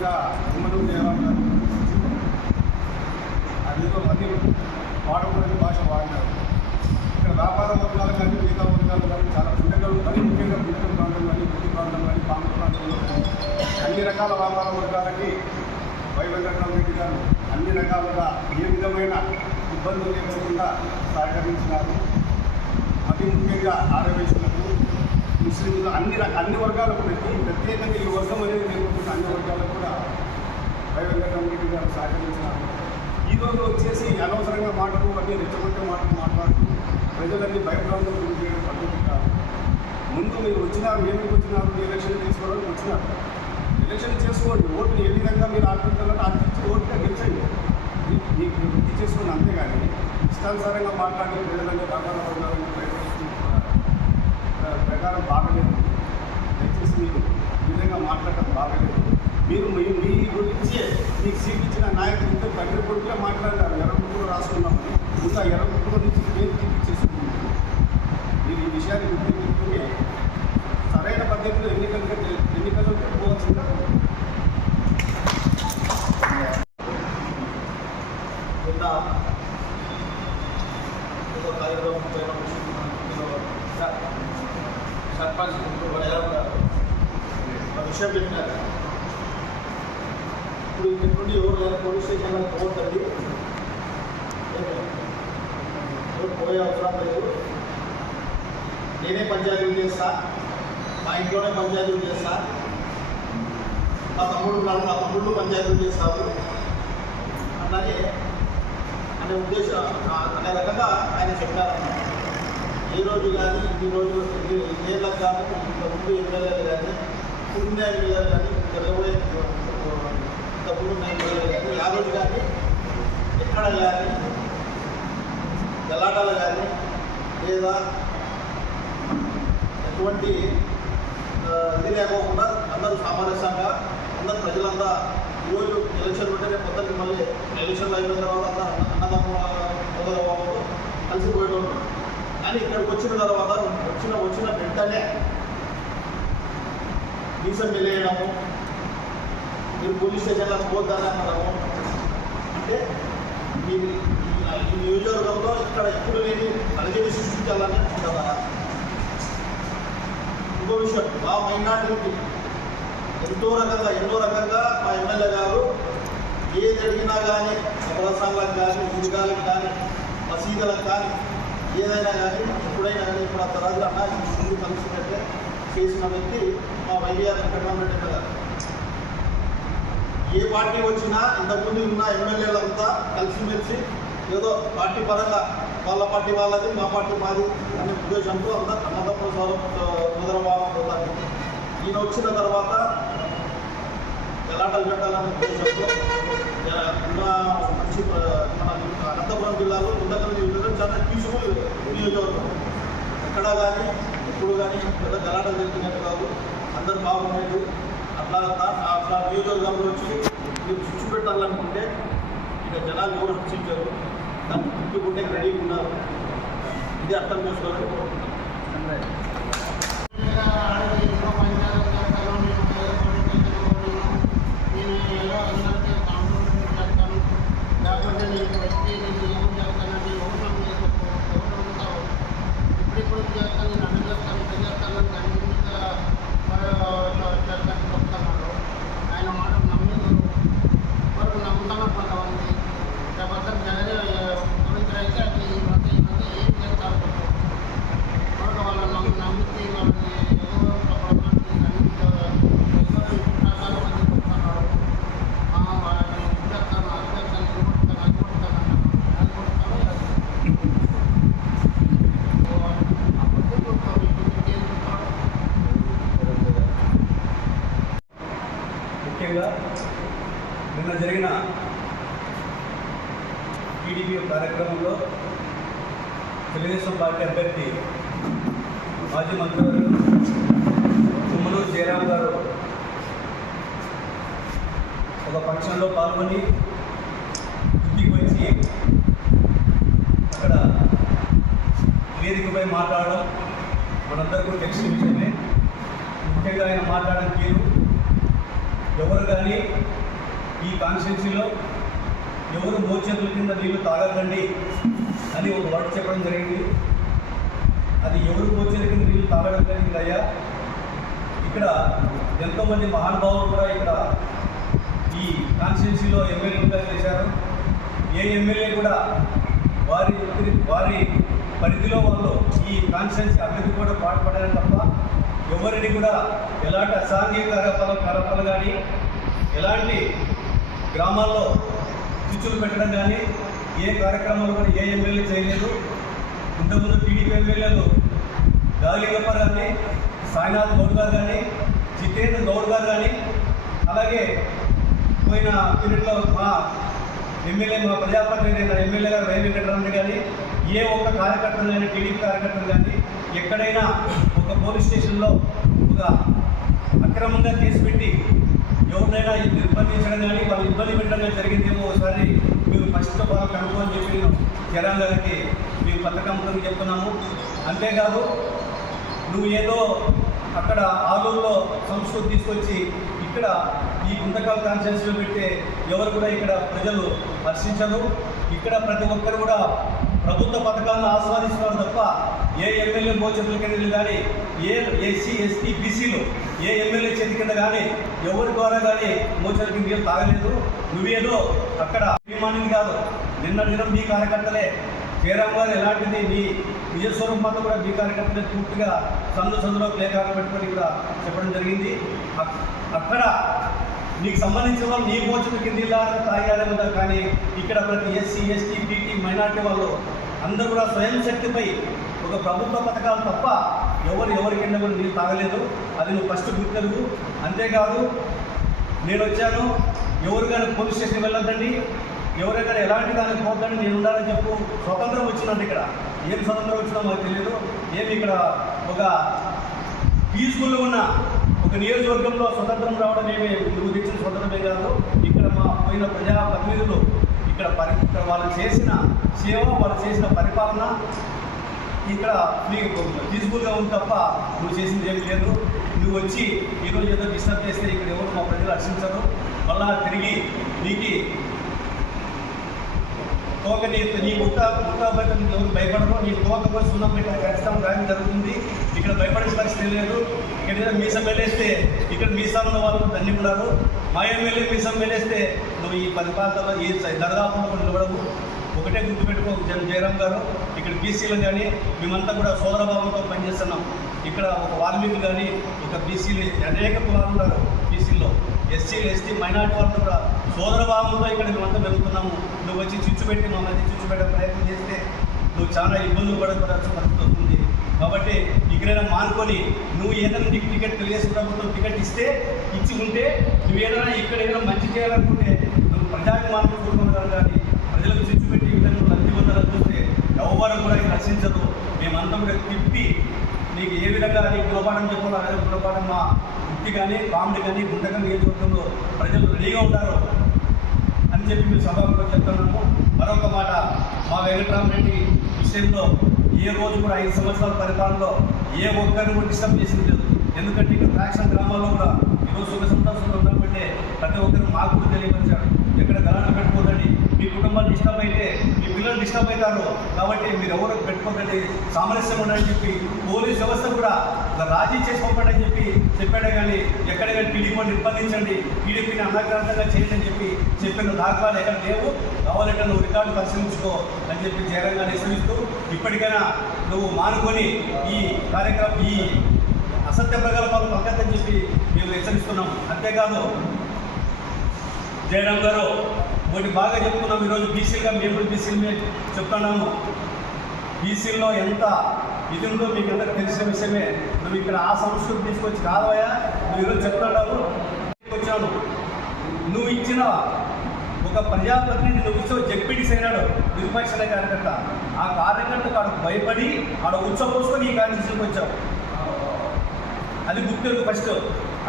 ముఖ్యమంత్రిగా ఉమ్మడి జయరామ్ గారు అదేదో మళ్ళీ వాడకూడని భాష వాడినారు. ఇక్కడ వ్యాపార వర్గాలు కానీ మిగతా వర్గాలు కానీ చాలా చిన్నగా ఉంటాయి. ముఖ్యంగా గుంటూరు ప్రాంతం కానీ గుంటూరు ప్రాంతం కానీ పాము ప్రాంతంలో అన్ని రకాల వ్యాపార వర్గాలకి వై వెంకటరామరెడ్డి గారు అన్ని రకాలుగా ఏ విధమైన ఇబ్బందులు లేకుండా సహకరించినారు. అతి ముఖ్యంగా ఆడవేశులకు ముస్లింలు అన్ని రక అన్ని వర్గాలకు ప్రతి ప్రత్యేకంగా ఈ వర్గం అనేది లేకుండా అన్ని వెంకటరామరెడ్డి గారు సహకరించినారు ఈరోజు వచ్చేసి అనవసరంగా మాటలు అన్ని రెచ్చగొట్టే మాటలు మాట్లాడుతూ ప్రజలన్నీ భయభ్రాంతులు గురి చేయడం పద్ధతి కాదు. ముందు మీరు వచ్చినారు ఏమికి వచ్చినారు ఎలక్షన్ తీసుకోవడానికి వచ్చినారు. ఎలక్షన్ చేసుకోండి ఓటుని ఏ విధంగా మీరు ఆర్పించాలంటే ఆర్పించి ఓటుగా గెలిచండి. మీకు వృద్ధి చేసుకోండి అంతేగాని ఇష్టానుసారంగా మాట్లాడి ప్రజలన్నీ వ్యాపార ఉండాలని ప్రయత్నిస్తూ ప్రకారం బాగలేదు దయచేసి మీరు ఈ విధంగా మాట్లాడటం బాగలేదు మీరు మీ మీ గురించి మీకు చూపించిన ఇచ్చిన తండ్రి కొడుకులే మాట్లాడారు. ఎర్ర రాసుకున్నాం రాసుకున్నామని ముందు ఆ ఎర్ర నుంచి పేరు చూపించేసి మీరు ఈ విషయాన్ని గుర్తించుకుంటే సరైన పద్ధతిలో ఎన్నికలు ఎన్నికలు పెట్టుకోవాల్సిందా నిన్న ఏదో కార్యక్రమం పైన సర్పంచ్ జయరామ్ గారు ఒక విషయం చెప్పినారు ఇప్పుడు ఇక్కడ నుండి ఎవరు లేదా పోలీస్ స్టేషన్లో పోతుంది ఎవరు పోయే అవసరం లేదు నేనే పంచాయతీలు చేస్తా మా ఇంట్లోనే పంచాయతీలు చేస్తా మా తమ్ముడు ఉన్నాడు మా తమ్ముళ్ళు పంచాయతీలు చేస్తారు అలాగే అనే ఉద్దేశం అనే రకంగా ఆయన చెప్పారన్నమాట ఈ రోజు కానీ ఇన్ని రోజులు ఇన్ని ఇన్నేళ్ళకు కానీ ఇంత ముందు ఎమ్మెల్యేలు కానీ పుణ్య ఎమ్మెల్యేలు కానీ జరగబోయే ఇంతకుముందు ముందు ఎమ్మెల్యేలు కానీ ఆ రోజు కానీ ఎక్కడ కానీ గలాటాలు కానీ లేదా ఎటువంటి ఇది లేకోకుండా అందరూ సామరస్యంగా అందరూ ప్రజలంతా ఈరోజు ఎలక్షన్ ఉంటేనే పొద్దున్న మళ్ళీ ఎలక్షన్లు అయిన తర్వాత అంతా అన్నదమ్ముల కలిసిపోయేటోళ్ళు కానీ ఇక్కడికి వచ్చిన తర్వాత వచ్చిన వచ్చిన వెంటనే మీసం వెళ్ళేయడము మీరు పోలీస్ స్టేషన్లకు పోద్దని అనడము అంటే మీరు ఈ- ఈ నియోజకవర్గంలో ఇక్కడ ఎప్పుడు లేని అలజడి సృష్టించాలని ఉంటుందా ఇంకో విషయం మా మైనార్టీకి ఎంతో రకంగా ఎన్నో రకంగా మా ఎమ్మెల్యే గారు ఏది అడిగినా కానీ మదరసాలకు కానీ ఈద్గాలకు కానీ మసీదులకు కానీ ఏదైనా కానీ ఎప్పుడైనా కానీ ఇప్పుడు ఆ తర్వాత అన్నా ముందు కలిసినట్టే చేసిన వ్యక్తి మా వైఎస్ వెంకటరామరెడ్డి గారు. ఏ పార్టీ వచ్చినా ఇంతకుముందు ఉన్న ఎమ్మెల్యేలంతా కలిసిమెలిసి ఏదో పార్టీ పరంగా వాళ్ళ పార్టీ వాళ్ళది మా పార్టీ మాది అనే ఉద్దేశంతో అంతా అన్నదమ్ముల సోదరభావం అవుతారు ఈయన వచ్చిన తర్వాత ఎలాటలు పెట్టాలనే ఉద్దేశంతో ఉన్న మంచి మన అనంతపురం జిల్లాలో ఉండగల జిల్లాలో చాలా పీస్ఫుల్ నియోజకవర్గం. ఎక్కడ కానీ ఎప్పుడు కానీ పెద్ద గలాటలు జరిగినట్టు కాదు. అందరూ బాగుండేది. అట్లా అట్లా నియోజకవర్గంలో వచ్చి మీరు చుచ్చు పెట్టాలనుకుంటే ఇక జనాలు ఎవరు రక్షించారు దాన్ని తిప్పుకుంటే రెడీగా ఉన్నారు. ఇది అర్థం చేసుకోవాలి కోరుకుంటున్నాను లేకపోతే నేను వచ్చి నేను ఏం చేస్తానంటే ఎవరు నన్ను ఎవరు ఇప్పుడు చేస్తాను నేను అన్ని చేస్తాను ఇది చేస్తాను దాని మీద చేస్తాను చెప్తున్నాడు ఆయన మాట నమ్మి వరకు నమ్ముతాను కొంతమంది లేకపోతే జగనే ముఖ్యమంత్రి అయితే అది ఈ మధ్య ఈ మధ్య ఏం చేస్తారు వరకు వాళ్ళని నమ్మి నమ్మితే వాళ్ళని ఏదో ఒక ప్రభుత్వానికి అన్ని ఏదో రకాల మంది చెప్తున్నాడు ఆ, వాళ్ళని ఇది చేస్తాను అది చేస్తాను ఇది కొడతాను అది కొడతాను అన్నాడు. అది కొడతాను ఇది అప్పుడు చూస్తాడు ఇప్పుడు ఏం చూస్తాడు ముఖ్యంగా నిన్న జరిగిన టీడీపీ కార్యక్రమంలో తెలుగుదేశం పార్టీ అభ్యర్థి మాజీ మంత్రులు తుమ్మలూరు జయరాం గారు ఒక ఫంక్షన్లో పాల్గొని ఇంటికి వచ్చి అక్కడ వేదికపై మాట్లాడడం మనందరికీ తెలిసిన విషయమే. ముఖ్యంగా ఆయన మాట్లాడడం తీరు. ఎవరు కానీ ఈ కాన్స్టిట్యూన్సీలో ఎవరు మోచేతుల కింద నీళ్ళు తాగకండి అని ఒక వర్డ్ చెప్పడం జరిగింది. అది ఎవరు మోచేతుల కింద నీళ్ళు తాగడం జరిగింది అయ్యా ఇక్కడ ఎంతోమంది మహానుభావులు కూడా ఇక్కడ ఈ కాన్స్టిట్యున్సీలో ఎమ్మెల్యేలుగా చేశారు. ఏ ఎమ్మెల్యే కూడా వారి వారి పరిధిలో వాళ్ళు ఈ కాన్స్టిట్యున్సీ అభివృద్ధి కూడా పాటుపడారు తప్ప ఎవరిని కూడా ఎలాంటి అసాంఘిక కార్యకలాపాలు కార్యకలాపాలు కానీ ఎలాంటి గ్రామాల్లో చిచ్చులు పెట్టడం కానీ ఏ కార్యక్రమాలు కూడా ఏ ఎమ్మెల్యే చేయలేదు. ఇంతకుముందు టీడీపీ ఎమ్మెల్యేలు గాలిగప్ప కానీ సాయినాథ్ గౌడ్ గారు కానీ జితేంద్ర గౌడ్ గారు కానీ అలాగే పోయిన పీరియడ్లో మా ఎమ్మెల్యే మా ప్రజాప్రతినిధి అయిన ఎమ్మెల్యే గారు వై వెంకటరమణ కానీ ఏ ఒక్క కార్యకర్తలు కానీ టీడీపీ కార్యకర్తలు కానీ ఎక్కడైనా ఒక పోలీస్ స్టేషన్లో ఒక అక్రమంగా కేసు పెట్టి ఎవరినైనా నిర్బంధించడం కానీ వాళ్ళు ఇబ్బంది పెట్టడం కానీ జరిగిందేమో ఒకసారి మీరు ఫస్ట్ బాగా కనుక్కోని చెప్పి నేను జగన్ గారికి మేము చెప్తున్నాము. అంతేకాదు నువ్వు ఏదో అక్కడ ఆలూరులో సంస్కృతి తీసుకొచ్చి ఇక్కడ ఈ గుంతకాల కాన్ఫరెన్స్లో పెట్టే ఎవరు కూడా ఇక్కడ ప్రజలు హర్షించరు. ఇక్కడ ప్రతి ఒక్కరు కూడా ప్రభుత్వ పథకాలను ఆస్వాదిస్తున్నారు తప్ప ఏ ఎమ్మెల్యే మోచేతుల కింద కానీ ఏ ఎస్సీ ఎస్టీ బీసీలు ఏ ఎమ్మెల్యే చేతి కింద కానీ ఎవరి ద్వారా కానీ మోచేతుల కింద తాగలేదు. నువ్వేదో అక్కడ అభిమానిని కాదు. నిన్న దినం మీ కార్యకర్తలే. జయరామ్ గారు ఎలాంటిది? మీ నిజస్వరూపంతో కూడా మీ కార్యకర్తలే పూర్తిగా సందు సందులో ప్లేకాలు పెట్టుకొని కూడా చెప్పడం జరిగింది. అక్కడ నీకు సంబంధించిన వాళ్ళు నీ మోచిన కింద తాగారేమో కానీ ఇక్కడ ప్రతి ఎస్సీ ఎస్టీ బీటీ మైనార్టీ వాళ్ళు అందరూ కూడా స్వయం శక్తిపై ఒక ప్రభుత్వ పథకాలు తప్ప ఎవరు ఎవరి కింద కూడా నీళ్ళు తాగలేదు. అది నువ్వు ఫస్ట్ గుర్తెరుగు అంతేకాదు నేను వచ్చాను. ఎవరు కానీ పోలీస్ స్టేషన్ వెళ్ళొద్దండి. ఎవరైనా ఎలాంటి దానికి పోద్దని నేను ఉండాలని చెప్పు. స్వతంత్రం వచ్చిందండి ఇక్కడ. ఏం స్వతంత్రం వచ్చిందో మాకు తెలియదు ఏమి ఇక్కడ ఒక పీస్ఫుల్గా ఉన్న ఒక నియోజకవర్గంలో స్వతంత్రం రావడం ఏమి నువ్వు తెచ్చిన స్వతంత్రమే కాదు. ఇక్కడ మా పోయిన ప్రజాప్రతినిధులు ఇక్కడ పరి ఇక్కడ వాళ్ళు చేసిన సేవ వాళ్ళు చేసిన పరిపాలన ఇక్కడ నీకు పీస్ఫుల్గా ఉంది తప్ప నువ్వు చేసింది ఏమి లేదు. నువ్వు వచ్చి ఈరోజు ఏదో డిస్టర్బ్ చేస్తే ఇక్కడ ఎవరు మా ప్రజలు రక్షించరు. మళ్ళా తిరిగి నీకు తోక నీ నీ ముక్క ముక్క నీకు ఎవరు భయపడరు. నీ తోక పోయి సున్నం పెట్టిన ఖచ్చితంగా రాయడం జరుగుతుంది. ఇక్కడ భయపడే పరిస్థితి లేదు. ఇక్కడ ఏదో మీసం వెళ్ళేస్తే ఇక్కడ మీసాలు ఉన్న వాళ్ళు దండి ఉన్నారు మా ఎమ్మెల్యే మీసం వెళ్ళేస్తే నువ్వు ఈ పరిపాలనలో ఈ దరదాపు నిలబడవు. ఒకటే గుర్తుపెట్టుకో జన జయరామ్ గారు ఇక్కడ బీసీలు కానీ మేమంతా కూడా సోదరభావంతో పనిచేస్తున్నాం. ఇక్కడ ఒక వాల్మీకి కానీ ఒక బీసీలు అనేక కులాలు ఉన్నారు బీసీల్లో. ఎస్సీలు ఎస్టీ మైనార్టీ వాళ్ళు కూడా సోదరభావంతో ఇక్కడ మేమంతా వెళ్తున్నాము. నువ్వు వచ్చి చిచ్చు పెట్టి మా మధ్య ప్రయత్నం చేస్తే నువ్వు చాలా ఇబ్బందులు పడకూడదు పరిస్థితి వస్తుంది. కాబట్టి ఇక్కడైనా మానుకొని నువ్వు ఏదైనా నీకు టికెట్ తెలుగుదేశం ప్రభుత్వం టికెట్ ఇస్తే ఇచ్చి ఉంటే నువ్వు ఏదైనా ఇక్కడ ఏదైనా మంచి చేయాలనుకుంటే నువ్వు ప్రజాభిమానం కోరుకున్నాను కానీ ప్రజలకు చిచ్చు చూస్తే ఎవరు కూడా ఇది రక్షించదు మేమంతా కూడా తిప్పి నీకు ఏ విధంగా నీకు గుణపాఠం చెప్పాలో అదే గుణపాఠం మా వృత్తి కానీ కామెడీ కానీ గుండెగా నియోజకవర్గంలో ప్రజలు రెడీగా ఉంటారు అని చెప్పి మీరు సభలో చెప్తున్నాము. మరొక మాట మా వెంకటరామరెడ్డి విషయంలో ఏ రోజు కూడా ఐదు సంవత్సరాల పరిపాలనలో ఏ ఒక్కరిని కూడా డిస్టర్బ్ చేసింది లేదు. ఎందుకంటే ఇక్కడ ఫ్యాక్షన్ గ్రామాల్లో కూడా ఈరోజు సుఖ సంతోషంగా ఉన్నామంటే ప్రతి ఒక్కరు మాకు తెలియపరిచాడు ఎక్కడ గలాటలు పెట్టుకోదండి మీ కుటుంబాన్ని డిస్టర్బ్ అయితే మీ పిల్లలు డిస్టర్బ్ అవుతారు కాబట్టి మీరు ఎవరు పెట్టుకోకండి. సామరస్యం ఉండాలని చెప్పి పోలీస్ వ్యవస్థ కూడా రాజీ చేసి పంపండి అని చెప్పి చెప్పాడే కానీ ఎక్కడ కానీ టీడీపీ నిర్బంధించండి. టీడీపీని అనాగ్రాంతంగా చేయండి అని చెప్పి చెప్పిన దాఖలాలు ఎక్కడ లేవు. కావాలంటే నువ్వు రికార్డు పరిశీలించుకో అని చెప్పి జగన్గా హెచ్చరిస్తూ ఇప్పటికైనా నువ్వు మానుకొని ఈ కార్యక్రమం ఈ అసత్య ప్రకల్పాలు పక్కదని చెప్పి మేము హెచ్చరిస్తున్నాం. అంతేకాదు జయరామ్ గారు ఒకటి బాగా చెప్తున్నాం ఈరోజు బీసీగా మేము కూడా బీసీలు చెప్తున్నాము. బీసీల్లో ఎంత ఇది ఉందో మీకు అందరికీ తెలిసిన విషయమే. నువ్వు ఇక్కడ ఆ సంస్కృతి తీసుకొచ్చి కాదవయ్యా నువ్వు ఈరోజు చెప్తున్నావు. వచ్చాను నువ్వు ఇచ్చిన ఒక ప్రజాప్రతినిధి నువ్వు ఇచ్చే జడ్పీటీసీ అయినాడు విరూపాక్ష కార్యకర్త ఆ కార్యకర్తకు ఆడ భయపడి ఆడ ఉచ్చపోసుకొని ఈ కాన్స్టిట్యూషన్కి వచ్చావు. అది గుర్తు ఫస్ట్.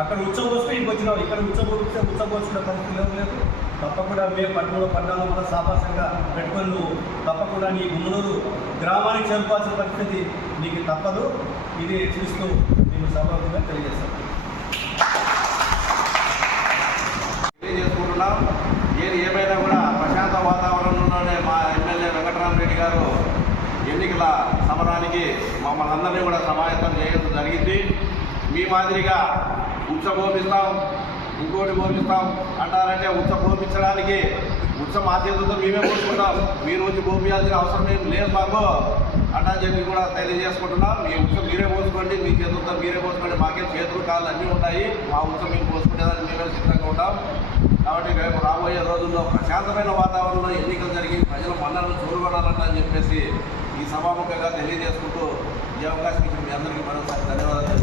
అక్కడ ఉచ్చబోసుకొని ఇంకొచ్చినావు. ఇక్కడ ఉత్సవ ఉచ్చబోసుకునే పరిస్థితి లేదు లేదు. తప్పకుండా మే పదమూడు పద్నాలుగు వందల సాపాసంగా పెట్టుకుని నువ్వు తప్పకుండా నీ మున్నూరు గ్రామానికి చేరుకోవాల్సిన పరిస్థితి నీకు తప్పదు. ఇది చూస్తూ నేను సమర్థంగా తెలియజేస్తాను తెలియజేసుకుంటున్నాం. నేను ఏమైనా కూడా ప్రశాంత వాతావరణంలోనే మా ఎమ్మెల్యే వెంకటరామరెడ్డి గారు ఎన్నికల సమరానికి మమ్మల్ని అందరినీ కూడా సమాయత్తం చేయడం జరిగింది. మీ మాదిరిగా ఉత్సవోపిస్తాం. ఇంకోటి పోపిస్తాం అంటారంటే ఉత్సవ పోపించడానికి ఉత్సవం మా చేతులతో మేమే కోరుకుంటాం. మీరు వచ్చి పోపించాల్సిన అవసరం ఏం లేదు మాకు అట్లా చెప్పి కూడా తెలియజేసుకుంటున్నాం మీ ఉత్సవం మీరే పోసుకోండి మీ చేతులతో మీరే పోసుకోండి మాకే చేతులు కాళ్ళు అన్నీ ఉంటాయి. మా ఉత్సవం మేము పోసుకునేదాన్ని మేమే సిద్ధంగా ఉంటాం. కాబట్టి రేపు రాబోయే రోజుల్లో ప్రశాంతమైన వాతావరణంలో ఎన్నికలు జరిగి ప్రజలు మన్నలను చూడగొనాలంట అని చెప్పేసి ఈ సభాముఖంగా తెలియజేసుకుంటూ ఈ అవకాశం ఇచ్చిన మీ అందరికీ మరోసారి ధన్యవాదాలు.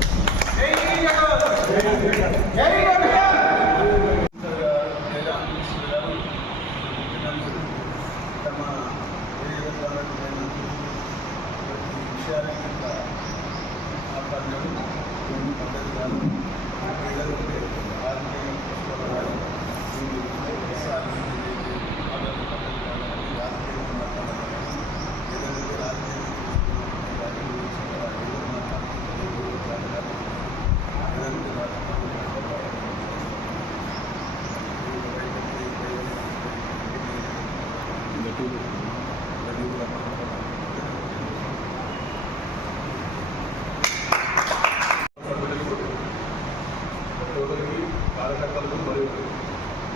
आपका जो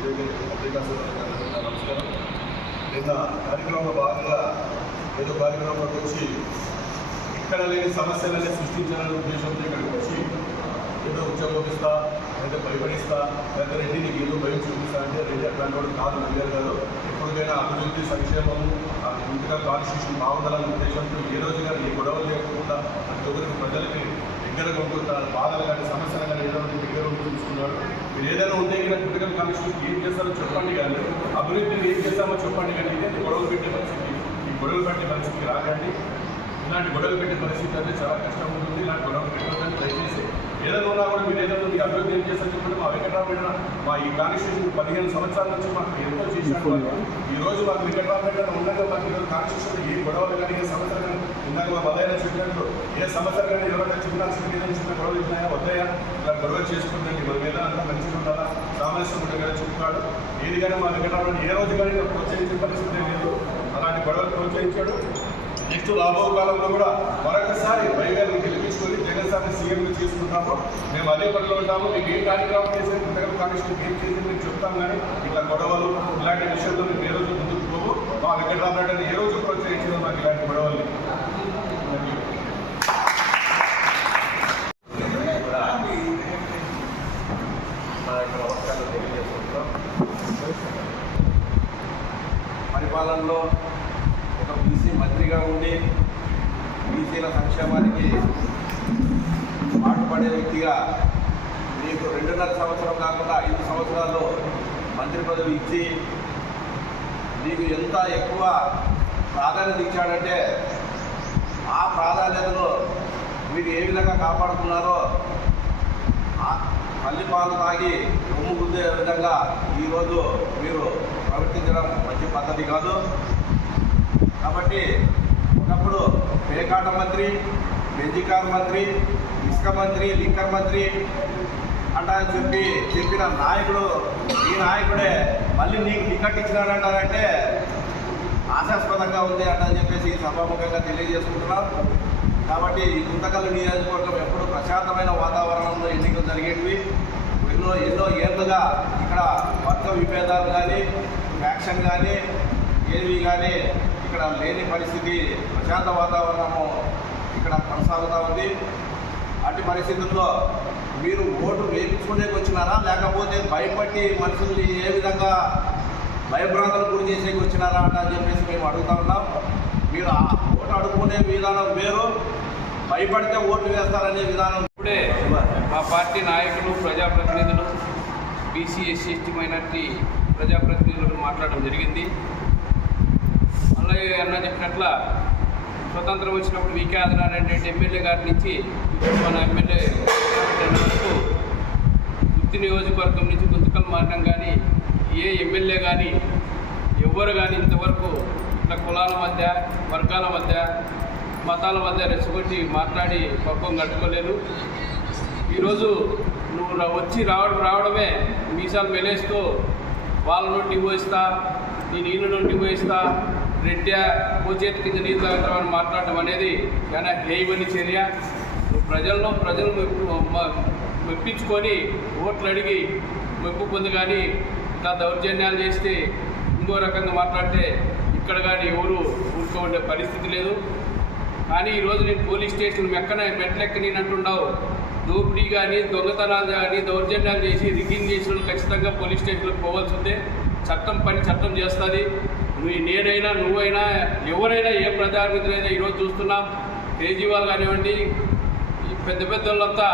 నమస్కారం. నిన్న కార్యక్రమంలో భాగంగా ఏదో కార్యక్రమంలోకి వచ్చి ఇక్కడ లేని సమస్యలనే సృష్టించాలనే ఉద్దేశంతో ఇక్కడికి వచ్చి ఏదో ఉద్యోగిస్తా లేదా పరిగణిస్తా లేదా రెడ్డి నీకు ఏదో భయం చూపిస్తా అంటే రెడ్డి అట్లాంటి వాడు కాదు నడిగారు కాదు ఎప్పటికైనా అభివృద్ధి సంక్షేమం ఆ ఇంటిగా కాన్స్టిట్యూషన్ బాగుండాలనే ఉద్దేశంతో ఏ రోజు కానీ ఏ గొడవలు లేకుండా ప్రతి ఒక్కరికి ప్రజలకి దగ్గరగా ఉంటుందా బాధలు కానీ సమస్యలు కానీ ఏదో దగ్గర ఉంటూ చూసుకున్నాడు. ఏదైనా ఉంటే కానీ పొలిటికల్ కాన్స్టిట్యూషన్ ఏం చేస్తారో చెప్పండి కానీ అభివృద్ధిని ఏం చేస్తామో చెప్పండి కానీ ఇదే గొడవలు పెట్టే పరిస్థితి. ఈ గొడవలు పెట్టే పరిస్థితికి రాకండి. ఇలాంటి గొడవలు పెట్టే పరిస్థితి అంటే చాలా కష్టం ఉంటుంది. ఇలాంటి గొడవలు పెట్టొద్దని దయచేసి ఏదైనా ఉన్నా కూడా మీరు ఏదైనా మీ అభివృద్ధి ఏం చేస్తారని చెప్పండి. మా వెంకటరామరెడ్డి మా ఈ కాన్స్టిట్యూషన్ పదిహేను సంవత్సరాల నుంచి మాకు ఎంతో చేశారు. వాళ్ళు. ఈ రోజు మాకు వెంకటరామరెడ్డి ఉండగా మాకు కాన్స్టిట్యూషన్ ఏ గొడవలు కానీ ఏ సమస్యలు కానీ ఇందాక మా మదైన చెప్పినట్టు ఏ సమస్య కానీ ఎవరైనా చిన్న ఏదైనా చిన్న గొడవలు ఇచ్చినాయా వద్దయా ఇలా గొడవ చేసుకుందండి మన మీద అంతా మంచిగా ఉండాలా? సామరస్యం ఉంటే కదా ఏది కానీ మా దగ్గర ఏ రోజు కానీ ప్రోత్సహించే పరిస్థితి లేదు. అలాంటి గొడవలు ప్రోత్సహించాడు. నెక్స్ట్ రాబో కాలంలో కూడా మరొకసారి వైగారిని గెలిపించుకొని జగన్ సార్ని సీఎంగా చేసుకుంటాము. మేము అదే పనిలో ఉంటాము. మీకు ఏ కార్యక్రమం చేసే కాంగ్రెస్ ఏం చేసి మీకు చెప్తాం కానీ ఇట్లా గొడవలు ఇలాంటి విషయంలో మేము ఏ రోజు ముందుకు పోము మా వెంకటరామరెడ్డిని ఏ రోజు ప్రోత్సహించిన మాకు ఇలాంటి గొడవల్ని పరిపాలనలో ఒక బీసీ మంత్రిగా ఉండి బీసీల సంక్షేమానికి పాటుపడే వ్యక్తిగా మీకు రెండున్నర సంవత్సరం కాకుండా ఐదు సంవత్సరాల్లో మంత్రి పదవి ఇచ్చి మీకు ఎంత ఎక్కువ ప్రాధాన్యత ఇచ్చాడంటే ఆ ప్రాధాన్యతను మీరు ఏ విధంగా కాపాడుతున్నారో ఆ పాలు తాగి రొమ్ము గుద్దే విధంగా ఈరోజు మీరు ప్రవర్తించడం మంచి పద్ధతి కాదు. కాబట్టి ఒకప్పుడు పేకాట మంత్రి బెంజికార్ మంత్రి ఇసుక మంత్రి లిక్కర్ మంత్రి అంటా చెప్పి చెప్పిన నాయకుడు ఈ నాయకుడే మళ్ళీ నీకు టికెట్ ఇచ్చినాడంటారంటే ఆశాస్పదంగా ఉంది అంటని చెప్పేసి సభాముఖంగా తెలియజేసుకుంటున్నాం. కాబట్టి ఈ గుంతకల్లు నియోజకవర్గం ఎప్పుడు ప్రశాంతమైన వాతావరణంలో ఎన్నికలు జరిగేటివి. ఎన్నో ఎన్నో ఏళ్ళుగా ఇక్కడ వర్గ విభేదాలు కానీ ఫ్యాక్షన్ కానీ ఏవి కానీ ఇక్కడ లేని పరిస్థితి ప్రశాంత వాతావరణము ఇక్కడ కొనసాగుతూ ఉంది. అటు పరిస్థితుల్లో మీరు ఓటు వేయించుకునేకి వచ్చినారా? లేకపోతే భయపట్టి మనుషుల్ని ఏ విధంగా భయభ్రాంతులకు గురి చేసేకి వచ్చినారా అని చెప్పేసి మేము అడుగుతా ఉన్నాం. మీరు ఆ ఓటు అడుక్కునే విధానం వేరు. భయపడితే ఓటు వేస్తారనే విధానం ఇప్పుడే మా పార్టీ నాయకులు ప్రజాప్రతినిధులు బీసీ ఎస్సీ ఎస్టీ మైనార్టీ ప్రజాప్రతినిధులు మాట్లాడడం జరిగింది. అలాగే అన్న చెప్పినట్ల స్వతంత్రం వచ్చినప్పుడు వికే ఆదినారాయణ ఎమ్మెల్యే గారి నుంచి మన ఎమ్మెల్యే వరకు గుత్తి నియోజకవర్గం నుంచి గుంతకల్ మారడం కానీ ఏ ఎమ్మెల్యే కానీ ఎవ్వరు కానీ ఇంతవరకు ఇట్లా కులాల మధ్య వర్గాల మధ్య మతాల మధ్య రెచ్చగొట్టి మాట్లాడి పక్కం కట్టుకోలేదు. ఈరోజు నువ్వు వచ్చి రావడం రావడమే మీసాలు మెలేస్తూ వాళ్ళ నుండి పోయిస్తా నేను ఈయన నుండి పోయిస్తా రెడ్డి పోచేతి కింద నీళ్ళు తాగుతామని మాట్లాడడం అనేది చాలా హేయమని చర్య. ప్రజల్లో ప్రజలు మెప్పు మెప్పించుకొని ఓట్లు అడిగి మెప్పు పొంది కానీ ఇంకా దౌర్జన్యాలు చేస్తే ఇంకో రకంగా మాట్లాడితే ఇక్కడ కానీ ఎవరు ఊరుకో పరిస్థితి లేదు. కానీ ఈరోజు నేను పోలీస్ స్టేషన్ మెక్కన మెట్లెక్క నేను అంటుండవు. దోపిడీ కానీ దొంగతనాలు కానీ దౌర్జన్యాలు చేసి రిగ్గింగ్ చేసిన వాళ్ళు ఖచ్చితంగా పోలీస్ స్టేషన్కి పోవాల్సి ఉంది చట్టం పని చట్టం చేస్తుంది. నువ్వు నేనైనా నువ్వైనా ఎవరైనా ఏ ప్రజాప్రతినిధి ఈరోజు చూస్తున్నాం. కేజ్రీవాల్ కానివ్వండి పెద్ద పెద్దలంతా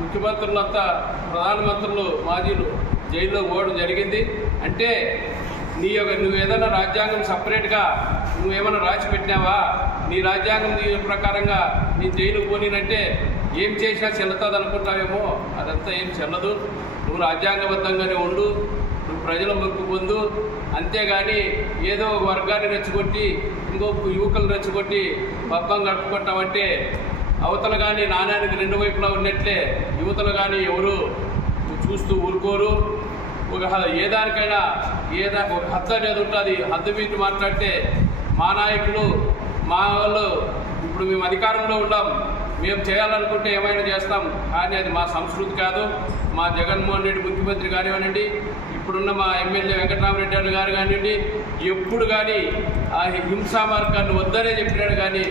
ముఖ్యమంత్రులంతా ప్రధానమంత్రులు మాజీలు జైల్లో పోవడం జరిగింది. అంటే నీ యొక్క నువ్వు ఏదైనా రాజ్యాంగం సపరేట్గా నువ్వేమైనా రాసి పెట్టినావా? నీ రాజ్యాంగం నీ ప్రకారంగా నీ జైలు పోనినంటే ఏం చేసినా చెల్లుతుంది అనుకుంటావేమో అదంతా ఏం చెల్లదు. నువ్వు రాజ్యాంగబద్ధంగానే ఉండు నువ్వు ప్రజల మొక్కు పొందు. అంతేగాని ఏదో ఒక వర్గాన్ని రెచ్చగొట్టి ఇంకొక యువకులు రెచ్చగొట్టి బబ్బం గడుపుకుంటామంటే అవతల కానీ నాణ్యానికి రెండు వైపులా ఉన్నట్లే యువతలు కానీ ఎవరు చూస్తూ ఊరుకోరు. ఒక ఏ దానికైనా ఏ ఒక హద్దు అనేది ఉంటుంది. హద్దు మీద మాట్లాడితే మా నాయకులు మా వాళ్ళు ఇప్పుడు మేము అధికారంలో ఉన్నాం. మేము చేయాలనుకుంటే ఏమైనా చేస్తాం. కానీ అది మా సంస్కృతి కాదు. మా జగన్మోహన్ రెడ్డి ముఖ్యమంత్రి కానివ్వనండి ఇప్పుడున్న మా ఎమ్మెల్యే వెంకటరామరెడ్డి గారు కానివ్వండి ఎప్పుడు కానీ ఆ హింసా మార్గాన్ని వద్దనే చెప్పినాడు కానీ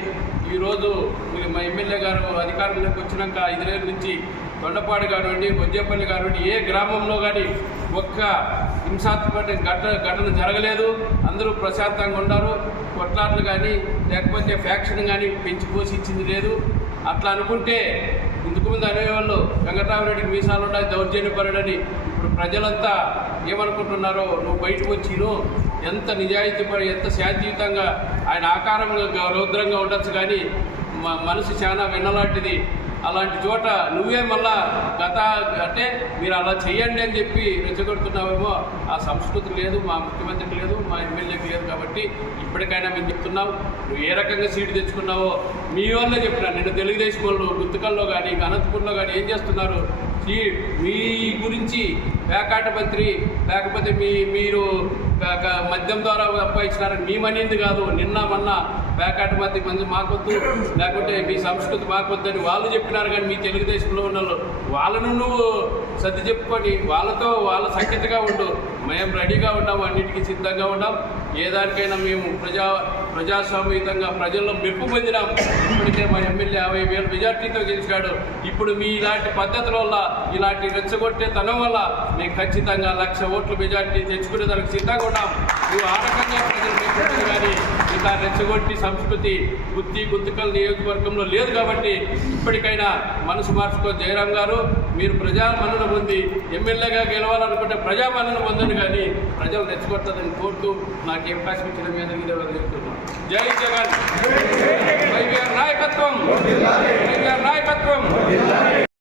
ఈరోజు మా ఎమ్మెల్యే గారు అధికారంలోకి వచ్చినాక ఐదునేళ్ళ నుంచి దొండపాడు కానివ్వండి బొజ్జేపల్లి కానివ్వండి ఏ గ్రామంలో కానీ ఒక్క హింసాత్మక ఘట ఘటన జరగలేదు. అందరూ ప్రశాంతంగా ఉన్నారు. కొట్లాట్లు కానీ లేకపోతే ఫ్యాక్షన్ కానీ పెంచి పోషించింది లేదు. అట్లా అనుకుంటే ఇందుకు ముందు అనేవాళ్ళు వెంకటరామరెడ్డికి మీసాలు ఉన్నాయి దౌర్జన్యపరుడని. ఇప్పుడు ప్రజలంతా ఏమనుకుంటున్నారో నువ్వు బయటకు వచ్చి నువ్వు ఎంత నిజాయితీ పడి ఎంత శాంతియుతంగా ఆయన ఆకారంగా రౌద్రంగా ఉండొచ్చు కానీ మ- మనసు చాలా వినలాంటిది అలాంటి చోట నువ్వే మళ్ళా గత అంటే మీరు అలా చేయండి అని చెప్పి రెచ్చగొడుతున్నావేమో ఆ సంస్కృతి లేదు మా ముఖ్యమంత్రికి లేదు మా ఎమ్మెల్యేకి లేదు కాబట్టి ఇప్పటికైనా మేము చెప్తున్నాం. నువ్వు ఏ రకంగా సీటు తెచ్చుకున్నావో మీ వాళ్ళే చెప్పినా. నేను తెలుగుదేశం వాళ్ళు గుర్తుకల్లో కానీ అనంతపూర్లో కానీ ఏం చేస్తున్నారు? మీ గురించి వేకాట మంత్రి లేకపోతే మీ మీరు మద్యం ద్వారా సంపాదించినారని మేమనేది కాదు. నిన్న మొన్న పేకాట మధ్య మంది మాకొద్దు. లేకుంటే మీ సంస్కృతి మాకొద్దని వాళ్ళు చెప్పినారు కానీ మీ తెలుగుదేశంలో ఉన్న వాళ్ళు వాళ్ళను నువ్వు సర్ది చెప్పుకొని వాళ్ళతో వాళ్ళ సఖ్యతగా ఉండు. మేము రెడీగా ఉన్నాం అన్నిటికీ సిద్ధంగా ఉన్నాం. ఏ దానికైనా మేము ప్రజా ప్రజాస్వామ్యతంగా ప్రజల్లో మెప్పు పొందినాం ఇప్పటికే మా ఎమ్మెల్యే యాభై వేల మెజార్టీతో గెలిచాడు ఇప్పుడు మీ ఇలాంటి పద్ధతుల వల్ల ఇలాంటి రెచ్చగొట్టే తనం వల్ల మేము ఖచ్చితంగా లక్ష ఓట్లు మెజార్టీ తెచ్చుకునే దానికి సిద్ధంగా ఉన్నాం. నువ్వు ఆ రకంగా ప్రజలు మెచ్చుకుంటారు కానీ ఇలా రెచ్చగొట్టి సంస్కృతి బుద్ధి గుంతకల్ నియోజకవర్గంలో లేదు కాబట్టి ఇప్పటికైనా మనసు మార్చుకో జయరాం గారు. మీరు ప్రజా మన్నన పొంది ఎమ్మెల్యేగా గెలవాలనుకుంటే ప్రజా మన్నన పొందండి కానీ ప్రజలు రెచ్చగొట్టదని కోరుతూ నాకు ఈ అవకాశం ఇచ్చిన మీద చెప్తున్నాను. జై జగన్. నాయకత్వం. నాయకత్వం.